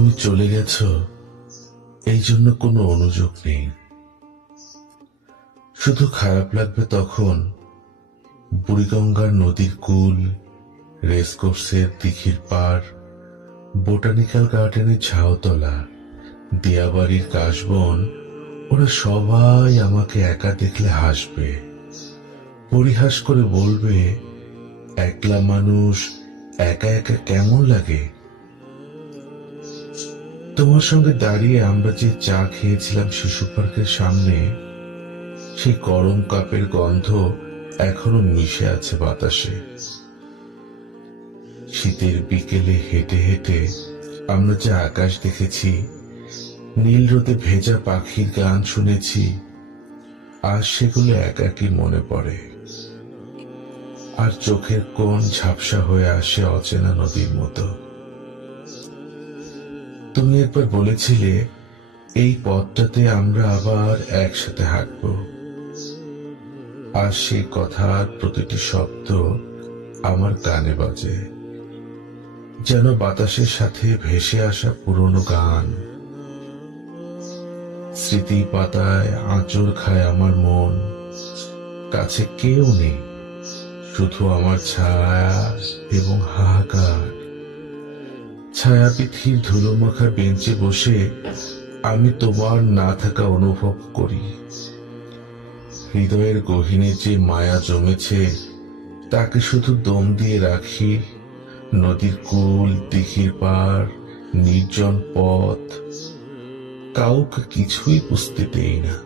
তুমি চলে গেছো, এই জন্য কোনো অনুযোগ নেই। শুধু খারাপ লাগবে তখন বুড়িগঙ্গার নদীর কূল, রেসকোর্সের দিঘির পাড়, বোটানিক্যাল গার্ডেনের ঝাউতলা, দিয়াবাড়ির কাশবন, ওরা সবাই আমাকে একা দেখলে হাসবে, পরিহাস করে বলবে, একলা মানুষ একা একা কেমন লাগে। তোমার সঙ্গে দাঁড়িয়ে আমরা যে চা খেয়েছিলাম শিশু পার্কের সামনে, সেই গরম কাপের গন্ধ এখনো মিশে আছে বাতাসে। শীতের বিকেলে হেঁটে হেঁটে আমরা যে আকাশ দেখেছি, নীল রোদে ভেজা পাখির গান শুনেছি, আর সেগুলো একাকি মনে পড়ে। আর চোখের কোণ ঝাপসা হয়ে আসে অচেনা নদীর মতো। তুমি একবার বলেছিলে এই পথটাতে আমরা আবার একসাথে হাঁটব, আর সেই কথার প্রতিটি শব্দ আমার কানে বাজে, যেন বাতাসের সাথে ভেসে আসা পুরনো গান। স্মৃতি পাতায় আঁচড় খায় আমার মন, কাছে কেউ নেই, শুধু আমার ছায়া এবং হাহাকার। ছায়াপীঠির ধুলোমাখা বেঞ্চে বসে আমি তোমার না থাকা অনুভব করি। হৃদয়ের গহীনে যে মায়া জমেছে তাকে শুধু দম দিয়ে রাখি। নদীর কূল, দিঘির পাড়, নির্জন পথ, কাউকে কিছুই বুঝতে দেই না।